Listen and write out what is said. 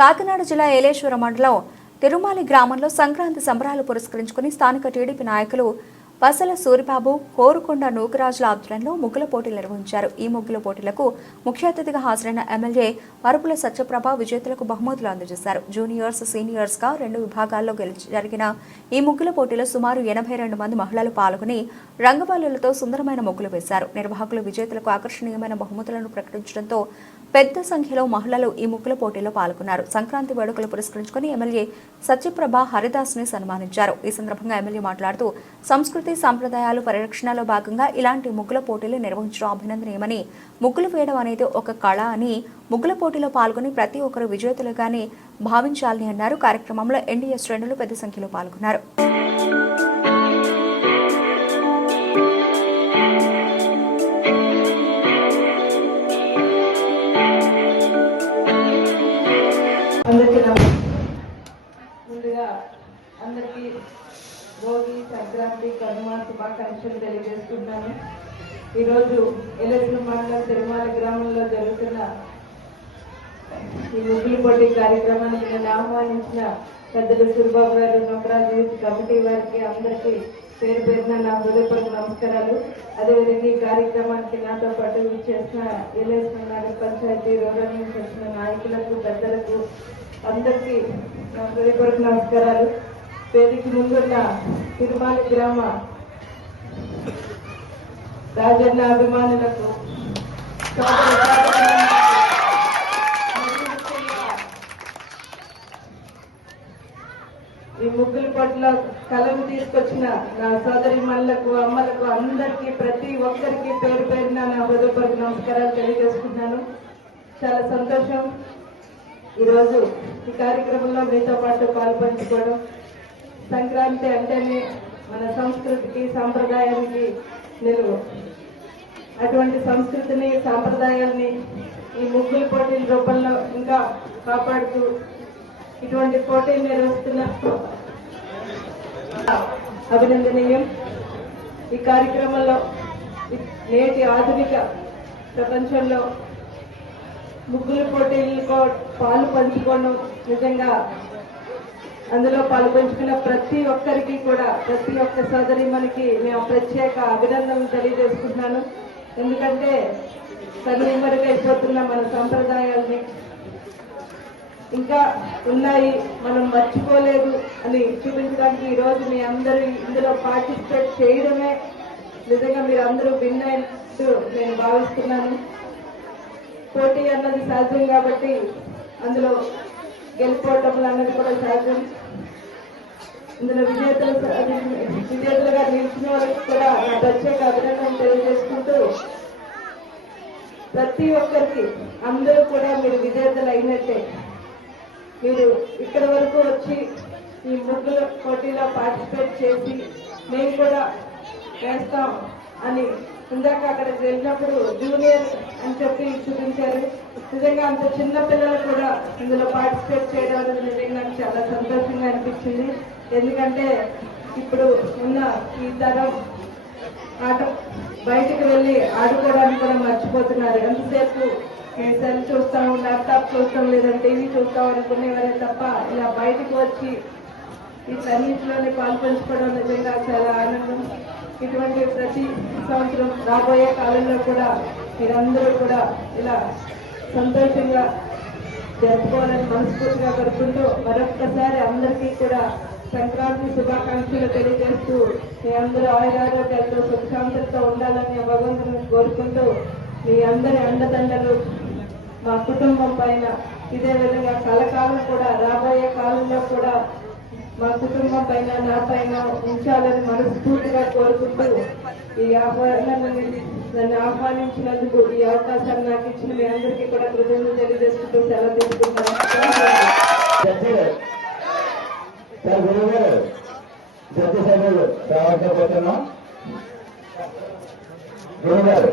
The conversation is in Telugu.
కాకినాడ జిల్లా ఏలేశ్వరం మండలం తిరుమాలి గ్రామంలో సంక్రాంతి సంబరాలు పురస్కరించుకుని స్థానిక టీడీపీ నాయకులు పసల సూరిబాబు, కోరుకొండ నూకరాజుల ఆధ్వర్యంలో ముగ్గుల పోటీలు నిర్వహించారు. ఈ ముగ్గుల పోటీలకు ముఖ్య అతిథిగా హాజరైన ఎమ్మెల్యే వరపుల సత్యప్రభ విజేతలకు బహుమతులు అందజేశారు. జూనియర్స్, సీనియర్స్ గా 2 విభాగాల్లో జరిగిన ఈ ముగ్గుల పోటీలో సుమారు 82 మంది మహిళలు పాల్గొని రంగవల్లులతో సుందరమైన ముగ్గులు వేశారు. నిర్వాహకులు విజేతలకు ఆకర్షణీయమైన బహుమతులను ప్రకటించడంతో పెద్ద సంఖ్యలో మహిళలు ఈ ముగ్గుల పోటీలో పాల్గొన్నారు. సంక్రాంతి వేడుకలు పురస్కరించుకుని ఎమ్మెల్యే సత్యప్రభ హరిదాస్ ని సన్మానించారు. ఈ సందర్భంగా ఎమ్మెల్యే మాట్లాడుతూ సంస్కృతి సంప్రదాయాలు పరిరక్షణలో భాగంగా ఇలాంటి ముగ్గుల పోటీలు నిర్వహించడం అభినందనీయమని, ముగ్గులు వేయడం అనేది ఒక కళ అని, ముగ్గుల పోటీలో పాల్గొని ప్రతి ఒక్కరు విజేతలుగానే భావించాలని అన్నారు. కార్యక్రమంలో ఎన్డీఏ శ్రేణులు పెద్ద సంఖ్యలో పాల్గొన్నారు. అందరికీ భోగి, సంక్రాంతి, కనుమ శుభాకాంక్షలు తెలియజేస్తున్నాను. ఈరోజు ఏలేశ్వరం మండలం తిరుమాల గ్రామంలో జరుగుతున్న ఈ ముగ్గుల పోటీ కార్యక్రమానికి నేను ఆహ్వానించిన పెద్దలు సూరిబాబు గారు, నూకరాజు కమిటీ వారికి అందరికీ పేరు పేరున నా హృదయపూర్వక నమస్కారాలు. అదేవిధంగా ఈ కార్యక్రమానికి నాతో పాటు చేసిన ఏలేశ్వరం నగర పంచాయతీ రూరల్ నుంచి వచ్చిన నాయకులకు, పెద్దలకు అందరికీ నా హృదయపూర్వక నమస్కారాలు. వేదిక ముందున్న తిరుమాలి గ్రామ రాజన్న అభిమానులకు, ఈ ముగ్గుల పట్ల కళను తీసుకొచ్చిన నా సోదరి మనులకు, అమ్మలకు అందరికీ, ప్రతి ఒక్కరికి పేరు పేరున నా హృదయపూర్వక నమస్కారాలు తెలియజేసుకున్నాను. చాలా సంతోషం ఈరోజు ఈ కార్యక్రమంలో మీతో పాటు పాల్పంచుకోవడం. సంక్రాంతి అంటేనే మన సంస్కృతికి, సాంప్రదాయానికి నిలువు. అటువంటి సంస్కృతిని, సాంప్రదాయాల్ని ఈ ముగ్గుల పోటీల రూపంలో ఇంకా కాపాడుతూ ఇటువంటి పోటీలు నిర్వహిస్తున్న అభినందనీయం. ఈ కార్యక్రమంలో నేటి ఆధునిక ప్రపంచంలో ముగ్గుల పోటీలకు పాలు పంచుకోవడం, నిజంగా అందులో పాలు పంచుకున్న ప్రతి ఒక్కరికి కూడా, ప్రతి ఒక్క సోదరి మనకి మేము ప్రత్యేక అభినందనలు తెలియజేసుకుంటున్నాను. ఎందుకంటే కనుమరుగైపోతున్న మన సంప్రదాయాల్ని ఇంకా ఉన్నాయి, మనం మర్చిపోలేదు అని చూపించడానికి ఈరోజు మీ అందరూ ఇందులో పార్టిసిపేట్ చేయడమే నిజంగా మీరు అందరూ విన్ అయినట్టు నేను భావిస్తున్నాను. పోటీ అన్నది సహజం కాబట్టి అందులో గెలుపోవటం అన్నది కూడా సహజం. ఇందులో విజేతలుగా నిలిచిన వాళ్ళకి కూడా నా ప్రత్యేక అభినందనలు తెలియజేసుకుంటూ, ప్రతి ఒక్కరికి అందరూ కూడా మీరు విజేతలు అయినట్టే. మీరు ఇక్కడి వరకు వచ్చి ఈ ముగ్గుల పోటీలో పార్టిసిపేట్ చేసి మేము కూడా వేస్తాం అని ఇందాక అక్కడికి వెళ్ళినప్పుడు జూనియర్ అని చెప్పి చూపించారు. నిజంగా అంత చిన్న పిల్లలు కూడా ఇందులో పార్టిసిపేట్ చేయడం అనేది నిజంగా నాకు చాలా సంతోషంగా అనిపించింది. ఎందుకంటే ఇప్పుడు ఉన్న ఈ తరం ఆట బయటకు వెళ్ళి ఆడుకోవడానికి కూడా మర్చిపోతున్నారు. ఎంతసేపు సెల్ చూస్తాము, ల్యాప్టాప్ చూస్తాం, లేదా టీవీ చూస్తాం అనుకునేవారే తప్ప ఇలా బయటకు వచ్చి ఈ సన్నిధిలోనే పాల్పంచుకోవడం నిజంగా చాలా ఆనందం. ఇటువంటి ప్రతి సంవత్సరం రాబోయే కాలంలో కూడా మీరందరూ కూడా ఇలా సంతోషంగా జరుపుకోవాలని మనస్ఫూర్తిగా కోరుకుంటూ, మరొక్కసారి అందరికీ కూడా సంక్రాంతి శుభాకాంక్షలు తెలియజేస్తూ, మీ అందరూ ఆయురారోగ్యాలతో సుఖశాంతులతో ఉండాలని భగవంతుని కోరుకుంటూ, మీ అందరి అండదండలు మా కుటుంబం పైన ఇదే విధంగా కలకాలం కూడా రాబోయే కాలంలో కూడా మా కుటుంబం పైన, నా పైన ఉంచాలని మనస్ఫూర్తిగా కోరుకుంటూ, ఈ నన్ను ఆహ్వానించినందుకు, ఈ అవకాశాన్ని నాకు ఇచ్చిన మీ అందరికీ కూడా కృతజ్ఞతలు తెలియజేసుకుంటూ సెలవు తీసుకుంటాను. గురుగారు